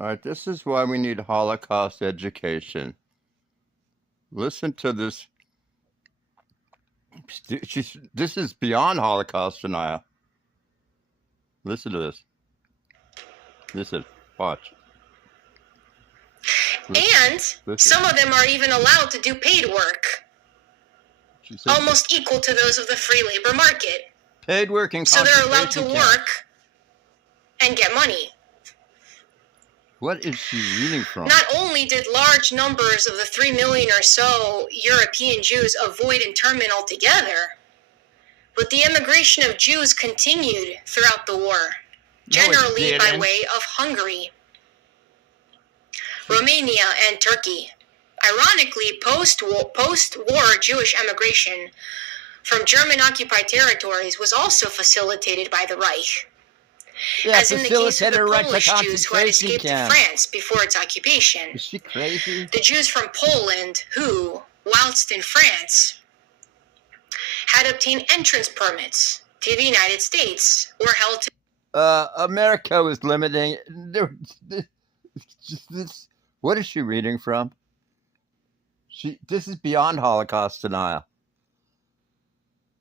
All right, this is why we need Holocaust education. Listen to this. This is beyond Holocaust denial. Listen to this. Listen, watch. And some of them are even allowed to do paid work, almost equal to those of the free labor market. Paid work in so they're allowed to work and get money. What is she reading from? Not only did large numbers of the 3 million or so European Jews avoid internment altogether, but the immigration of Jews continued throughout the war, generally by way of Hungary, Romania, and Turkey. Ironically, post-war Jewish emigration from German-occupied territories was also facilitated by the Reich. Yeah, as in the case of the Polish Jews who had escaped to France before its occupation. Is she crazy? The Jews from Poland who, whilst in France, had obtained entrance permits to the United States were held to... America was limiting... What is she reading from? This is beyond Holocaust denial.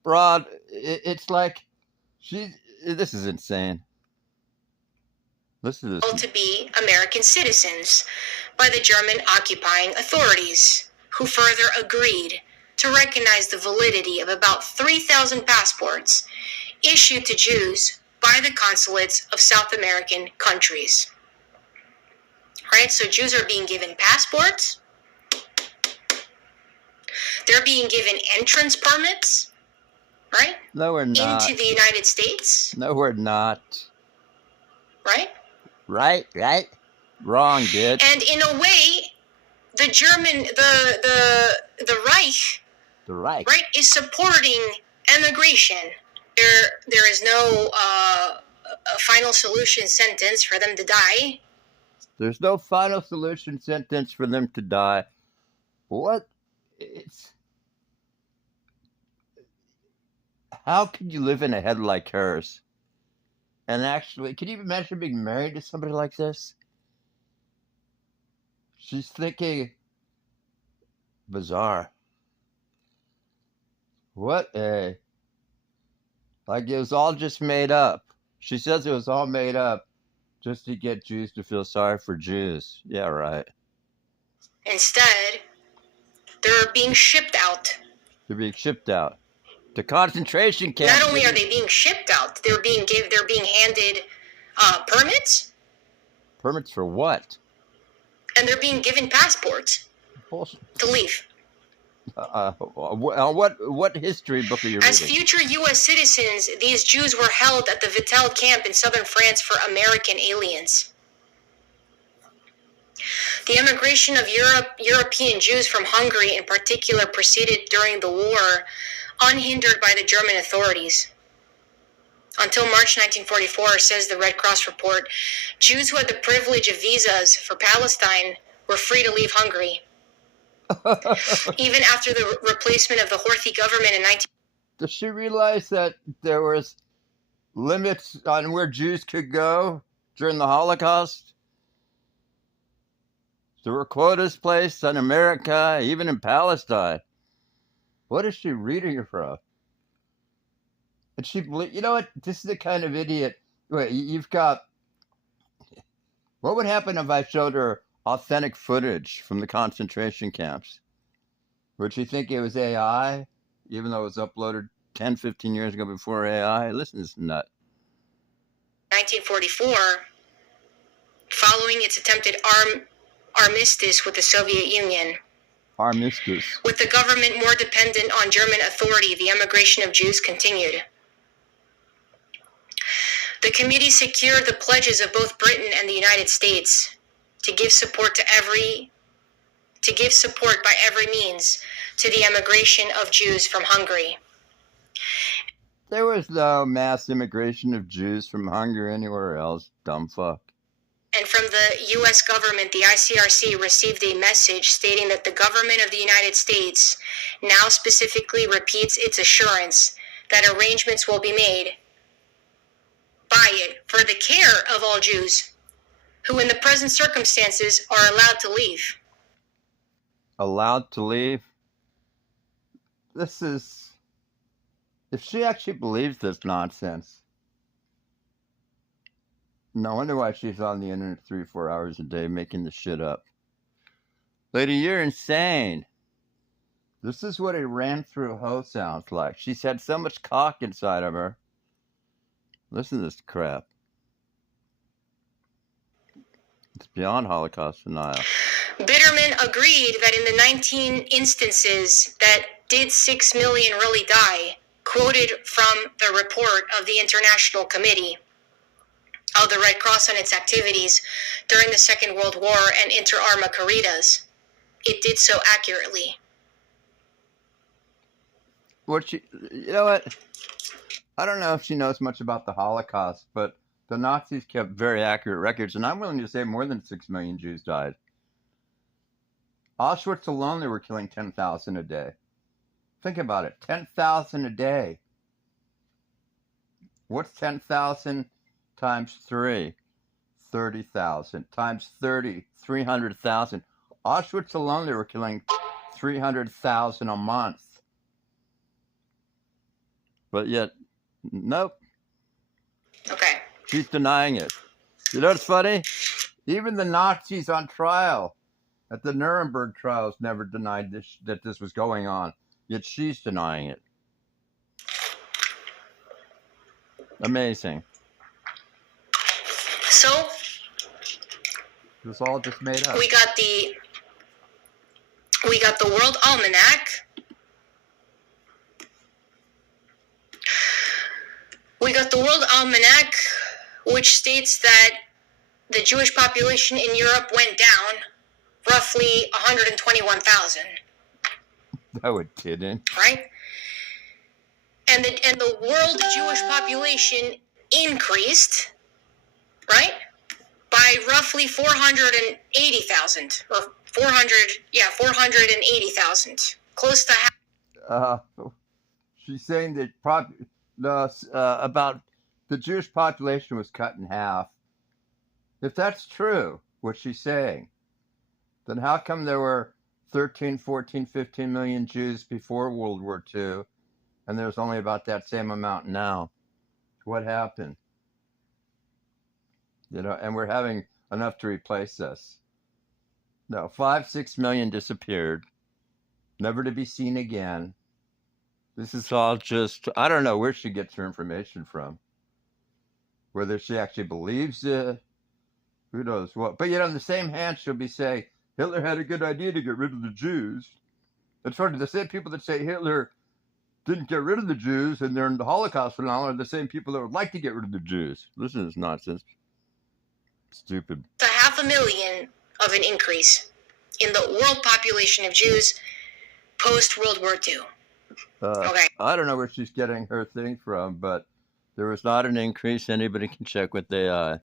Broad, it's like... This is insane. Listen to this. To be American citizens by the German occupying authorities, who further agreed to recognize the validity of about 3,000 passports issued to Jews by the consulates of South American countries. Right? So Jews are being given passports. They're being given entrance permits, right? No, we're not. Into the United States. No, we're not. Right? Right. Wrong, dude. And in a way, the Reich, right, is supporting emigration. There is no final solution sentence for them to die. There's no final solution sentence for them to die. What? How could you live in a head like hers? And actually, can you imagine being married to somebody like this? She's thinking, bizarre. What a... Like it was all just made up. She says it was all made up just to get Jews to feel sorry for Jews. Yeah, right. Instead, they're being shipped out. They're being shipped out. To concentration camps. Not only are they being shipped out, they're being handed permits. Permits for what? And they're being given passports to leave. What history book are you reading? As future U.S. citizens, these Jews were held at the Vittel camp in southern France for American aliens. The immigration of European Jews from Hungary in particular proceeded during the war, unhindered by the German authorities. Until March 1944, says the Red Cross report, Jews who had the privilege of visas for Palestine were free to leave Hungary. Even after the replacement of the Horthy government in 19... Does she realize that there was limits on where Jews could go during the Holocaust? There were quotas placed on America, even in Palestine. What is she reading from? And you know what? This is the kind of idiot. Wait, you've got... What would happen if I showed her authentic footage from the concentration camps? Would she think it was AI, even though it was uploaded 10, 15 years ago before AI? Listen to this nut. 1944, following its attempted armistice with the Soviet Union. Armistice. With the government more dependent on German authority, the emigration of Jews continued. The committee secured the pledges of both Britain and the United States to give support by every means to the emigration of Jews from Hungary. There was no mass immigration of Jews from Hungary anywhere else, dumb fuck. And from the U.S. government, the ICRC received a message stating that the government of the United States now specifically repeats its assurance that arrangements will be made by it for the care of all Jews who in the present circumstances are allowed to leave. Allowed to leave? This is... If she actually believes this nonsense, no wonder why she's on the internet 3 or 4 hours a day making this shit up. Lady, you're insane. This is what a ran through hoe sounds like. She's had so much cock inside of her. Listen to this crap. It's beyond Holocaust denial. Bitterman agreed that in the 19 instances that did 6 million really die, quoted from the report of the International Committee of the Red Cross on its activities during the Second World War and Inter Arma Corridas, it did so accurately. You know what? I don't know if she knows much about the Holocaust, but the Nazis kept very accurate records, and I'm willing to say more than 6 million Jews died. Auschwitz alone, they were killing 10,000 a day. Think about it, 10,000 a day. What's 10,000 times 3? 30,000. Times 30, 300,000. Auschwitz alone, they were killing 300,000 a month. But yet, nope. Okay. She's denying it. You know what's funny? Even the Nazis on trial at the Nuremberg trials never denied that this was going on. Yet she's denying it. Amazing. So, it was all just made up. We got the World Almanac. We got the World Almanac, which states that the Jewish population in Europe went down roughly 121,000. No, it didn't. Right? And the world Jewish population increased, right, by roughly 480,000, or 480,000, close to half. She's saying that about the Jewish population was cut in half. If that's true, what she's saying, then how come there were 13, 14, 15 million Jews before World War II, and there's only about that same amount now? What happened? You know, and we're having enough to replace us. No, 5, 6 million disappeared, never to be seen again. This is all just, I don't know where she gets her information from. Whether she actually believes it, who knows what. But yet on the same hand, she'll be saying, Hitler had a good idea to get rid of the Jews. It's funny, the same people that say Hitler didn't get rid of the Jews and they're in the Holocaust phenomenon are the same people that would like to get rid of the Jews. Listen to this nonsense. Stupid. To 500,000 of an increase in the world population of Jews post-World War II. Okay. I don't know where she's getting her thing from, but there was not an increase. Anybody can check with AI.